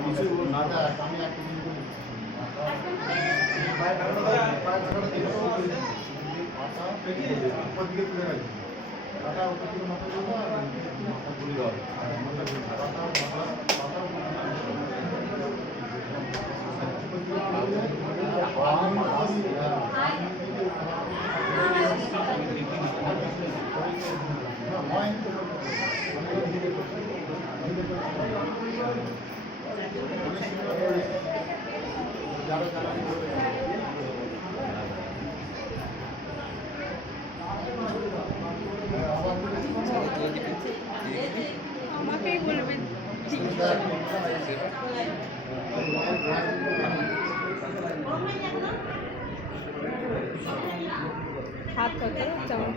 কিছু না আমি একটা দিন বলি পায়ে থাকাটা দিলে মাথা উপর দিকে তুলে রাখবে মাথা উপর দিকে মাথা তুলবো আর মাথা তুলে দেওয়া আমাকেই বলবেন হাত কত যেমন